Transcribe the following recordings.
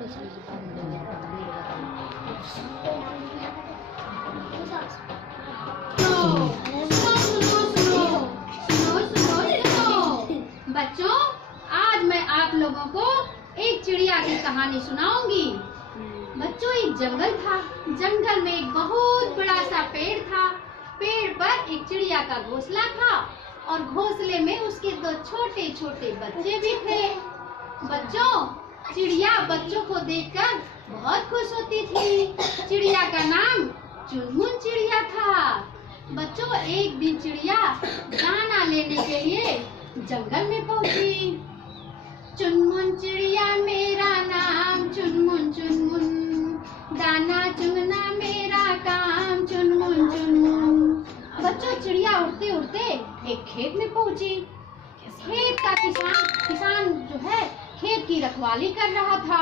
बच्चों, आज मैं आप लोगों को एक चिड़िया की कहानी सुनाऊंगी। बच्चों, एक जंगल था। जंगल में एक बहुत बड़ा सा पेड़ था। पेड़ पर एक चिड़िया का घोंसला था और घोंसले में उसके दो छोटे छोटे बच्चे भी थे। बच्चों, चिड़िया बच्चों को देखकर बहुत खुश होती थी। चिड़िया का नाम चुनमुन चिड़िया था। बच्चों, एक दिन चिड़िया दाना लेने के लिए जंगल में पहुंची। चुनमुन चिड़िया मेरा नाम, चुनमुन चुनमुन, दाना चुनना मेरा काम, चुनमुन चुनमुन। बच्चों, चिड़िया उड़ते उड़ते एक खेत में पहुंची। खेत का किसान जो है खेत की रखवाली कर रहा था।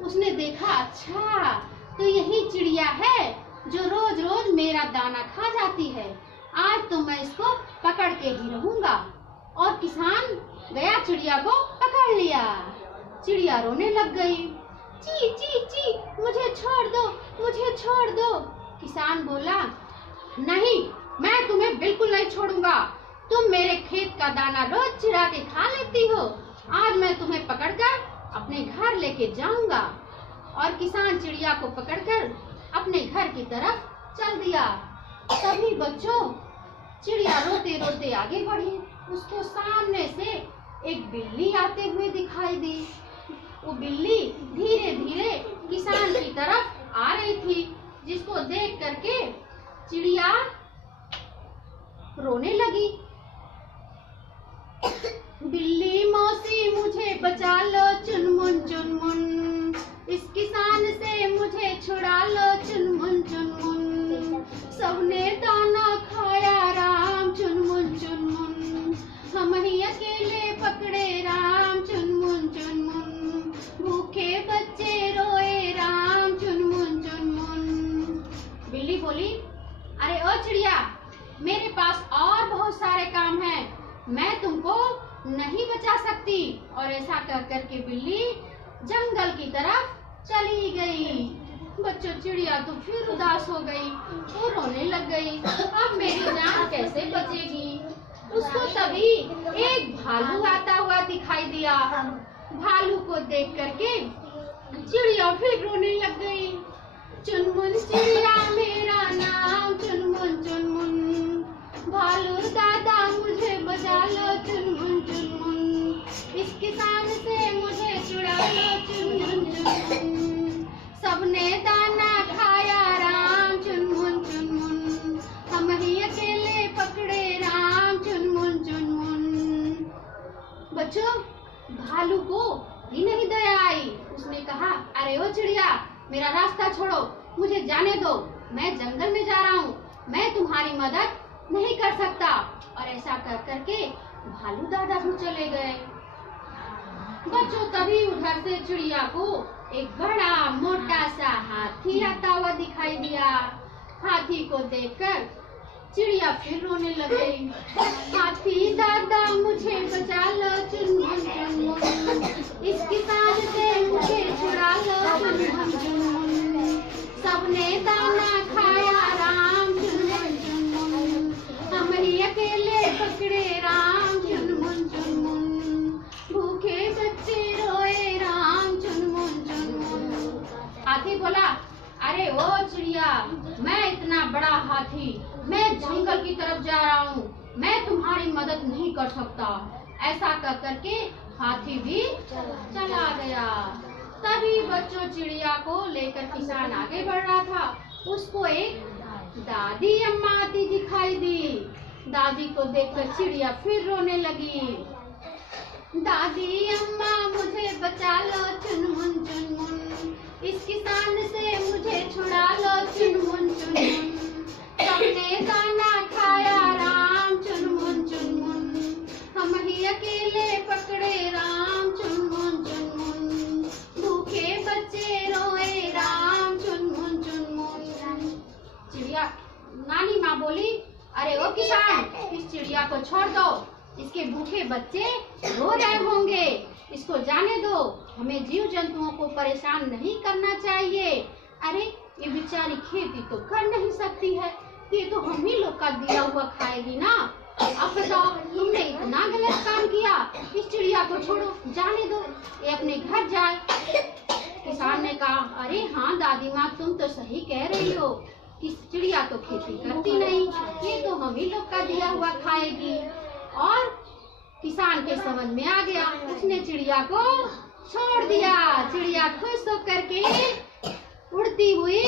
उसने देखा, अच्छा तो यही चिड़िया है जो रोज रोज मेरा दाना खा जाती है। आज तो मैं इसको पकड़ के ही रहूंगा। और किसान गया, चिड़िया को पकड़ लिया। चिड़िया रोने लग गई, ची ची ची, मुझे छोड़ दो, मुझे छोड़ दो। किसान बोला, नहीं, मैं तुम्हें बिल्कुल नहीं छोड़ूंगा। तुम मेरे खेत का दाना रोज चुरा के खा लेती हो। आज मैं तुम्हें पकड़कर अपने घर लेके जाऊंगा। और किसान चिड़िया को पकड़कर अपने घर की तरफ चल दिया। तभी बच्चों, चिड़िया रोते रोते आगे बढ़ी। उसको सामने से एक बिल्ली आते हुए दिखाई दी। वो बिल्ली धीरे धीरे किसान की तरफ आ रही थी, जिसको देख करके चिड़िया रोने लगी। बिल्ली मौसी मुझे बचा लो, चुनमुन चुनमुन, इस किसान से मुझे छुड़ा लो, चुनमुन चुनमुन। सबने दाना खाया राम, चुनमुन चुनमुन, हम ही अकेले पकड़े राम, चुनमुन चुनमुन। भूखे बच्चे रोए राम, चुनमुन चुनमुन। बिल्ली बोली, अरे ओ चिड़िया, मेरे पास और बहुत सारे काम हैं, मैं तुमको नहीं बचा सकती। और ऐसा कर करके बिल्ली जंगल की तरफ चली गई। बच्चों, चिड़िया तो फिर उदास हो गई। वो रोने लग गई, अब मेरी जान कैसे बचेगी। उसको तभी एक भालू आता हुआ दिखाई दिया। भालू को देख करके चिड़िया फिर रोने लग गई। चुनमुन चिड़िया मेरा नाम, चुनमुन चुनमुन, भालू दादा मुझे बचा लो, चुनमुन चुनमुन, इस किसान से मुझे छुड़ा लो, चुनमुन चुनमुन। सबने दाना खाया राम, चुनमुन चुनमुन, हम ही अकेले पकड़े राम, चुनमुन चुनमुन। बच्चों, भालू को ही नहीं दया आई। उसने कहा, अरे ओ चिड़िया, मेरा रास्ता छोड़ो, मुझे जाने दो, मैं जंगल में जा रहा हूँ, मैं तुम्हारी मदद नहीं कर सकता। और ऐसा कर करके भालू दादा भी चले गए। बच्चों, तभी उधर से चिड़िया को एक बड़ा मोटा सा हाथी आता हुआ दिखाई दिया। हाथी को देखकर चिड़िया फिर रोने लग गई। हाथी दादा मुझे बचा लो, चुनमुन चुनमुन, इस किसान से मुझे छुड़ा लो, चुनमुन चुनमुन। सबने दाना खाया राम, चुनमुन चुनमुन, हम ही अकेले पकड़े राम, चुनमुन चुनमुन। भूखे बच्चे रोए राम, चुनमुन चुनमुन। हाथी बोला, अरे ओ चिड़िया, मैं इतना बड़ा हाथी, मैं जंगल की तरफ जा रहा हूँ, मैं तुम्हारी मदद नहीं कर सकता। ऐसा कर करके हाथी भी चला गया। तभी बच्चों, चिड़िया को लेकर किसान आगे बढ़ रहा था। उसको एक दादी अम्मा आती दिखाई दी। दादी को देखकर चिड़िया फिर रोने लगी। दादी अम्मा मुझे बचा लो, चुनमुन चुनमुन, इस किसान से मुझे छुड़ा लो, चुनमुन चुनमुन। सबने दाना खाया राम, चुनमुन चुनमुन, हम ही अकेले पकड़े राम, चुनमुन चुनमुन। भूखे बच्चे रोए राम, चुनमुन चुनमुन। चिड़िया नानी माँ बोली, अरे ओ किसान, इस चिड़िया को छोड़ दो, इसके भूखे बच्चे रो रहे होंगे। इसको जाने दो, हमें जीव जंतुओं को परेशान नहीं करना चाहिए। अरे ये बेचारी खेती तो कर नहीं सकती है, ये तो हम ही लोग का दिया हुआ खाएगी ना। अब बताओ, तुमने इतना गलत काम किया, इस चिड़िया को छोड़ो, जाने दो, ये अपने घर जाए। किसान ने कहा, अरे हाँ दादी माँ, तुम तो सही कह रही हो, इस चिड़िया तो खेती करती नहीं, ये तो हम ही लोग का दिया हुआ खाएगी। और किसान के समझ में आ गया, उसने चिड़िया को छोड़ दिया। चिड़िया खुश होकर के उड़ती हुई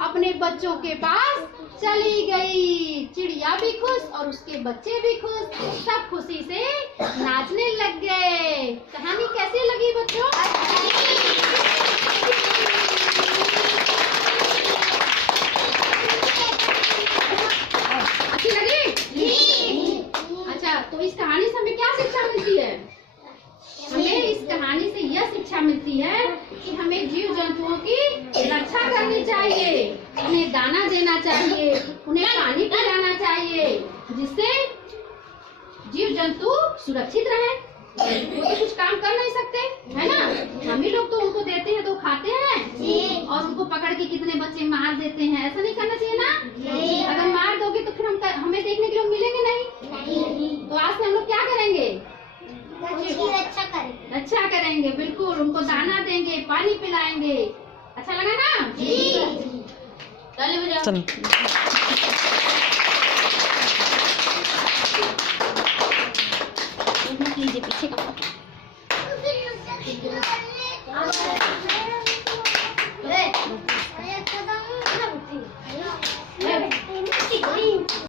अपने बच्चों के पास चली गई। चिड़िया भी खुश और उसके बच्चे भी खुश, सब खुशी से नाचने लग गए। कहानी कैसी लगी बच्चों? अच्छी लगी? अच्छा, तो इस कहानी से हमें क्या शिक्षा मिलती है? हमें इस कहानी से यह शिक्षा मिलती है कि हमें जीव जंतुओं की रक्षा करनी चाहिए, उन्हें दाना देना चाहिए, उन्हें पानी पिलाना चाहिए, जिससे जीव जंतु सुरक्षित रहे। वो तो कुछ काम कर नहीं सकते, है ना? हम ही लोग तो उनको देते हैं तो खाते हैं, और उनको पकड़ के कितने बच्चे मार देते हैं। ऐसा नहीं करना चाहिए ना। अगर मार दोगे तो फिर हमें देखने के लोग मिलेंगे नहीं। तो आज से हम लोग क्या करेंगे? अच्छा करेंगे, बिल्कुल। उनको दाना देंगे, पानी पिलाएंगे। अच्छा लगा ना? जी। ताली बजाओ।